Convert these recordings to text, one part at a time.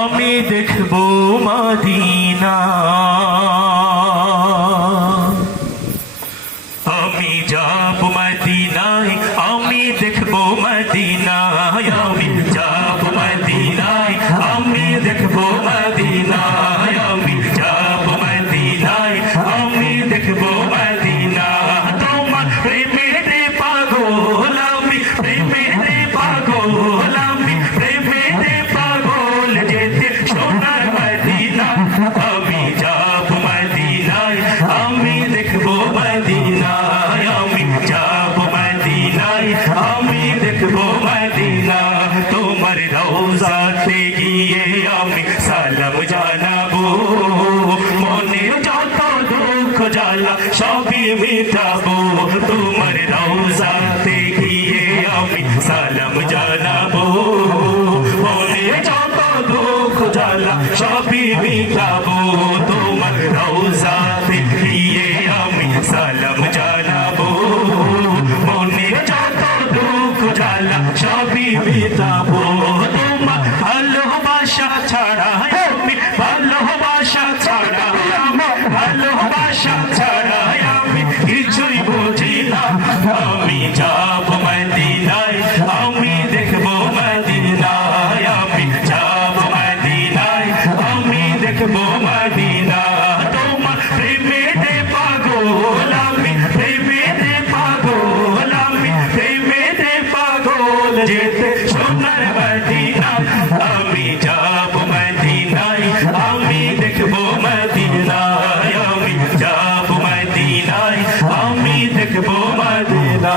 আমি দেখব মাদিনা। আমি যাব মদিনায় মদিনায় আমি দেখব মদিনা। তোমার রওজাতে গিয়ে আমি সালাম জানাব। মনে যত দুঃখ জ্বালা সবই মিটাবো। তোমার রওজাতে গিয়ে আমি সালাম জানাব। মনে যত দুঃখ জ্বালা সবই মিটাবো। তোমার দুঃখ জ্বালা সবই মিটাবো সোনার মদিনা আমি যাব মদিনায় আমি দেখব মদিনায় আমি যাব মদিনায় আমি দেখব মদিনা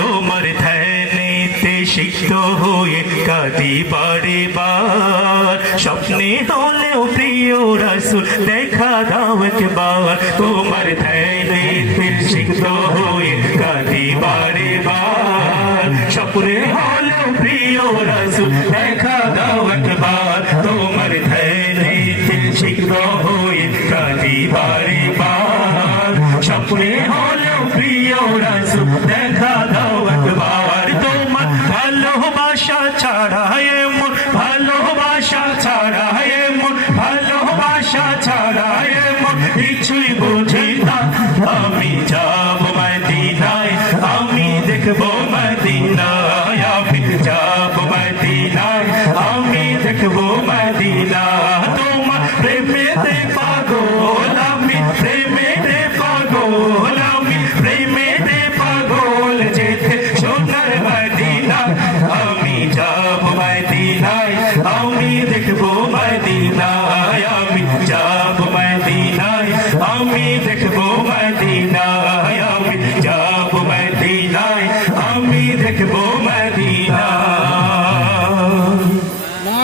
তোমার ধ্যানেতে সিক্ত হয়ে কাটি বারে বার স্বপ্নে হলেও হয়ে বারে বার রসুল দেখা দাও একবার তোমার ধ্যানেতে সিক্ত হয়ে কাটি বারে বার স্বপ্নে হলেও প্রিয় রসুল দেখা